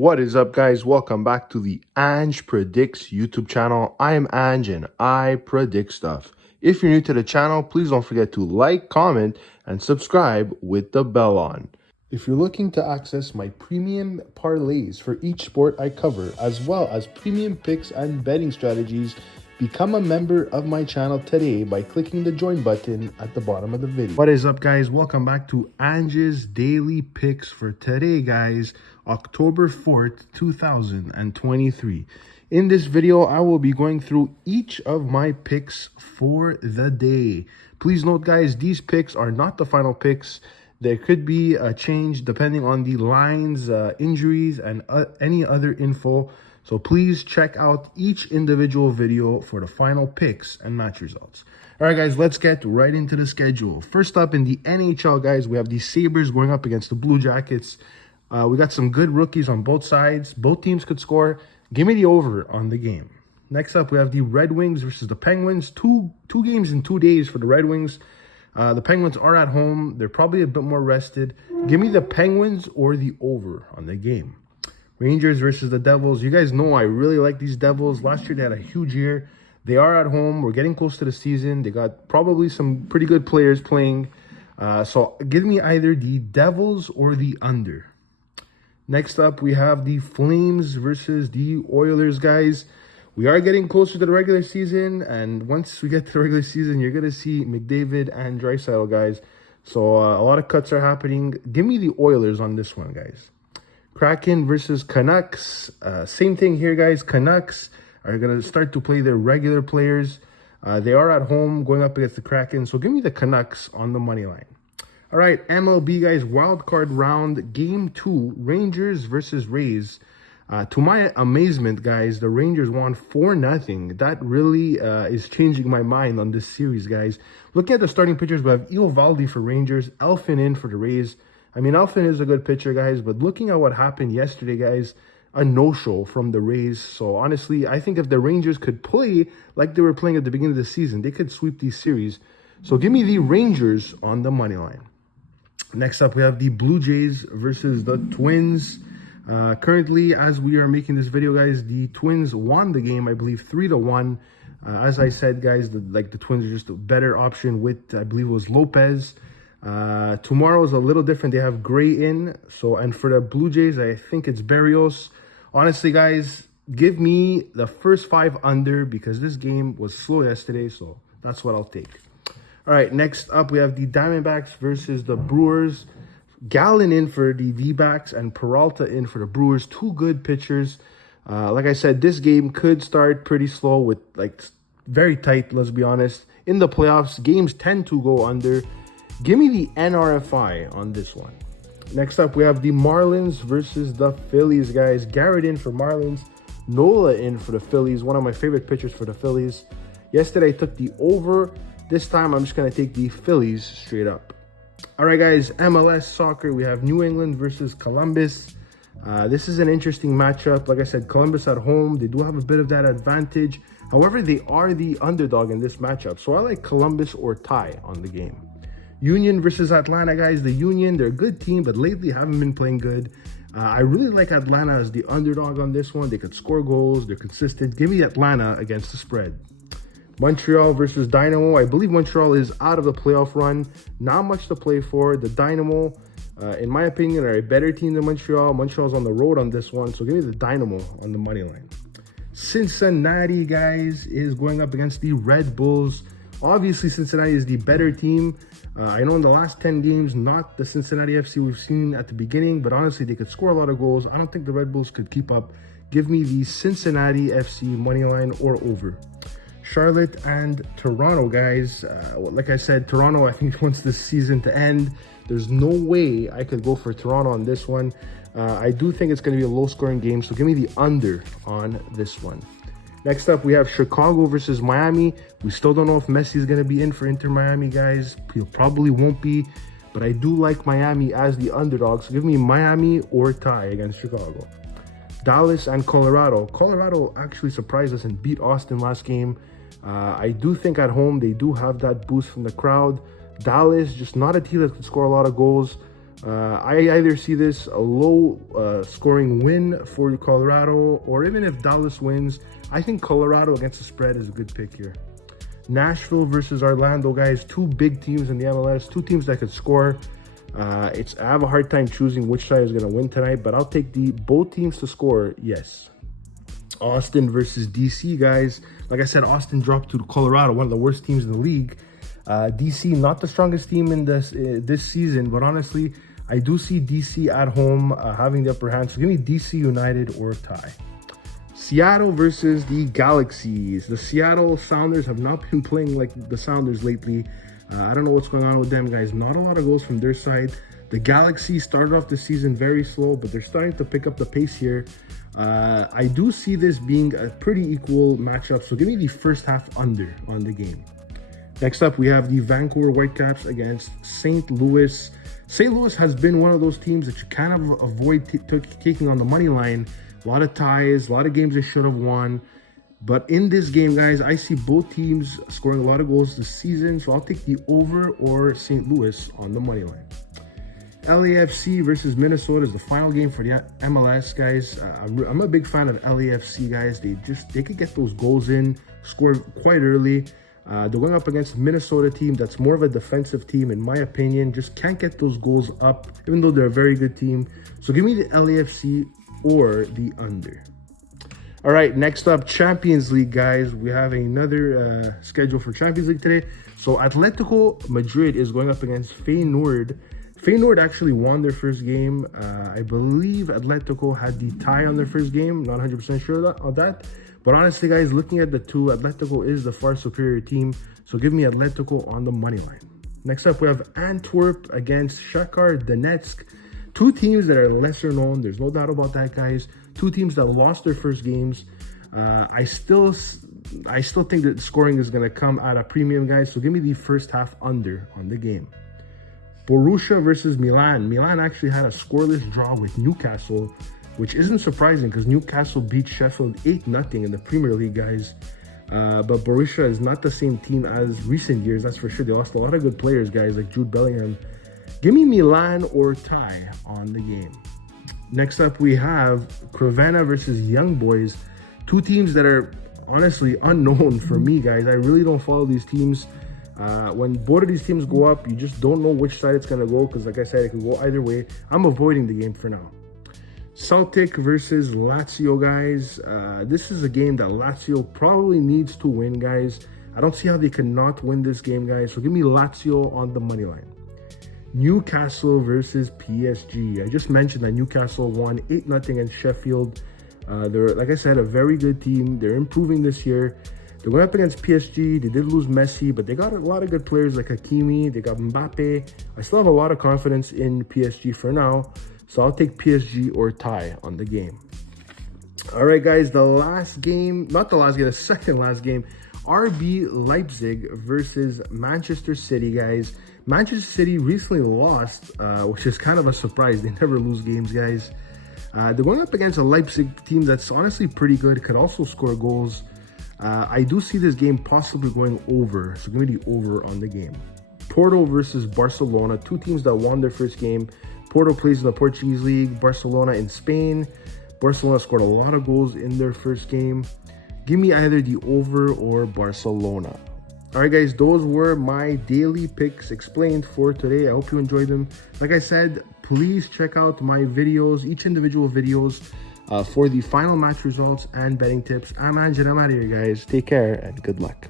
What is up, guys? Welcome back to the Ange Predicts YouTube channel. I am Ange and I predict stuff. If you're new to the channel, please don't forget to like, comment, and subscribe with the bell on. If you're looking to access my premium parlays for each sport I cover, as well as premium picks and betting strategies, become a member of my channel today by clicking the join button at the bottom of the video. What is up, guys? Welcome back to Ange's Daily Picks for today, guys, October 4th, 2023. In this video, I will be going through each of my picks for the day. Please note, guys, these picks are not the final picks. There could be a change depending on the lines, injuries, and any other info. So please check out each individual video for the final picks and match results. All right, guys, let's get right into the schedule. First up in the NHL, guys, we have the Sabres going up against the Blue Jackets. We got some good rookies on both sides. Both teams could score. Give me the over on the game. Next up, we have the Red Wings versus the Penguins. Two games in 2 days for the Red Wings. The Penguins are at home. They're probably a bit more rested. Give me the Penguins or the over on the game. Rangers versus the Devils. You guys know I really like these Devils. Last year they had a huge year. They are at home. We're getting close to the season. They got probably some pretty good players playing. So give me either the Devils or the under. Next up, we have the Flames versus the Oilers, guys. We are getting closer to the regular season, and once we get to the regular season, you're going to see McDavid and Draisaitl, guys. So a lot of cuts are happening. Give me the Oilers on this one, guys. Kraken versus Canucks. Same thing here, guys. Canucks are going to start to play their regular players. They are at home going up against the Kraken. So give me the Canucks on the money line. All right, MLB, guys. Wild card round, game 2. Rangers versus Rays. To my amazement, guys, the Rangers won 4-0. That really is changing my mind on this series, guys. Looking at the starting pitchers, we have Eovaldi for Rangers, Elfin in for the Rays. I mean, Elfin is a good pitcher, guys, but looking at what happened yesterday, guys, a no-show from the Rays. So, honestly, I think if the Rangers could play like they were playing at the beginning of the season, they could sweep these series. So, give me the Rangers on the money line. Next up, we have the Blue Jays versus the Twins. Currently, as we are making this video, guys, the Twins won the game, I believe, 3-1. As I said, guys, the Twins are just a better option with, I believe it was Lopez. Tomorrow is a little different. They have Gray in. So, and for the Blue Jays, I think it's Berrios. Honestly, guys, give me the first 5 under because this game was slow yesterday. So that's what I'll take. All right, next up, we have the Diamondbacks versus the Brewers. Gallen in for the D-backs and Peralta in for the Brewers. 2 good pitchers. Like I said, this game could start pretty slow with very tight, let's be honest. In the playoffs, games tend to go under. Give me the NRFI on this one. Next up, we have the Marlins versus the Phillies, guys. Garrett in for Marlins. Nola in for the Phillies. One of my favorite pitchers for the Phillies. Yesterday, I took the over. This time, I'm just going to take the Phillies straight up. All right, guys, MLS soccer. We have New England versus Columbus. This is an interesting matchup. Like I said, Columbus at home. They do have a bit of that advantage. However, they are the underdog in this matchup. So I like Columbus or tie on the game. Union versus Atlanta, guys. The Union, they're a good team, but lately haven't been playing good. I really like Atlanta as the underdog on this one. They could score goals. They're consistent. Give me Atlanta against the spread. Montreal versus Dynamo. I believe Montreal is out of the playoff run. Not much to play for. The Dynamo, in my opinion, are a better team than Montreal. Montreal's on the road on this one, so give me the Dynamo on the money line. Cincinnati, guys, is going up against the Red Bulls. Obviously, Cincinnati is the better team. I know in the last 10 games, not the Cincinnati FC we've seen at the beginning, but honestly, they could score a lot of goals. I don't think the Red Bulls could keep up. Give me the Cincinnati FC money line or over. Charlotte and Toronto, guys. Like I said, Toronto, I think wants this season to end. There's no way I could go for Toronto on this one. I do think it's going to be a low-scoring game, so give me the under on this one. Next up, we have Chicago versus Miami. We still don't know if Messi is going to be in for Inter Miami, guys. He probably won't be, but I do like Miami as the underdog, so give me Miami or tie against Chicago. Dallas and Colorado. Colorado actually surprised us and beat Austin last game. I do think at home they do have that boost from the crowd. Dallas, just not a team that can score a lot of goals. I either see this a low scoring win for Colorado, or even if Dallas wins, I think Colorado against the spread is a good pick here. Nashville versus Orlando, guys. Two big teams in the MLS, two teams that could score. I have a hard time choosing which side is going to win tonight, but I'll take both teams to score, yes. Austin versus DC, guys. Like I said, Austin dropped to Colorado, one of the worst teams in the league. DC, not the strongest team in this season, but honestly, I do see DC at home having the upper hand. So give me DC United or tie. Seattle versus the Galaxies. The Seattle Sounders have not been playing like the Sounders lately. I don't know what's going on with them, guys. Not a lot of goals from their side. The Galaxy started off the season very slow, but they're starting to pick up the pace here. I do see this being a pretty equal matchup, so give me the first half under on the game. Next up, we have the Vancouver Whitecaps against St. Louis. St. Louis has been one of those teams that you kind of avoid taking on the money line. A lot of ties, a lot of games they should have won. But in this game, guys, I see both teams scoring a lot of goals this season, so I'll take the over or St. Louis on the money line. LAFC versus Minnesota is the final game for the MLS, guys. I'm a big fan of LAFC, guys. They could get those goals in, score quite early. They're going up against a Minnesota team that's more of a defensive team, in my opinion. Just can't get those goals up, even though they're a very good team. So give me the LAFC or the under. All right, next up, Champions League, guys. We have another schedule for Champions League today. So Atletico Madrid is going up against Feyenoord. Feyenoord actually won their first game. I believe Atletico had the tie on their first game. Not 100% sure of that. But honestly, guys, looking at the two, Atletico is the far superior team. So give me Atletico on the money line. Next up, we have Antwerp against Shakhtar Donetsk. Two teams that are lesser known. There's no doubt about that, guys. Two teams that lost their first games. I still think that the scoring is going to come at a premium, guys. So give me the first half under on the game. Borussia versus Milan. Milan actually had a scoreless draw with Newcastle, which isn't surprising because Newcastle beat Sheffield 8-0 in the Premier League, guys. But Borussia is not the same team as recent years, that's for sure. They lost a lot of good players, guys, like Jude Bellingham. Give me Milan or tie on the game. Next up, we have Crvena versus Young Boys. Two teams that are honestly unknown for me, guys. I really don't follow these teams. When both of these teams go up, you just don't know which side it's going to go because, like I said, it can go either way. I'm avoiding the game for now. Celtic versus Lazio, guys. This is a game that Lazio probably needs to win, guys. I don't see how they cannot win this game, guys. So give me Lazio on the money line. Newcastle versus PSG. I just mentioned that Newcastle won 8-0 against Sheffield. They're, like I said, a very good team. They're improving this year. They're going up against PSG. They did lose Messi, but they got a lot of good players like Hakimi. They got Mbappe. I still have a lot of confidence in PSG for now. So I'll take PSG or tie on the game. All right, guys, the last game, not the last game, the second last game, RB Leipzig versus Manchester City, guys. Manchester City recently lost, which is kind of a surprise. They never lose games, guys. They're going up against a Leipzig team that's honestly pretty good, could also score goals. I do see this game possibly going over, so give me the over on the game. Porto versus Barcelona, two teams that won their first game. Porto plays in the Portuguese League, Barcelona in Spain. Barcelona scored a lot of goals in their first game. Give me either the over or Barcelona. All right, guys, those were my daily picks explained for today. I hope you enjoyed them. Like I said, please check out my videos, each individual videos for the final match results and betting tips. I'm Ange and I'm out of here, guys. Take care and good luck.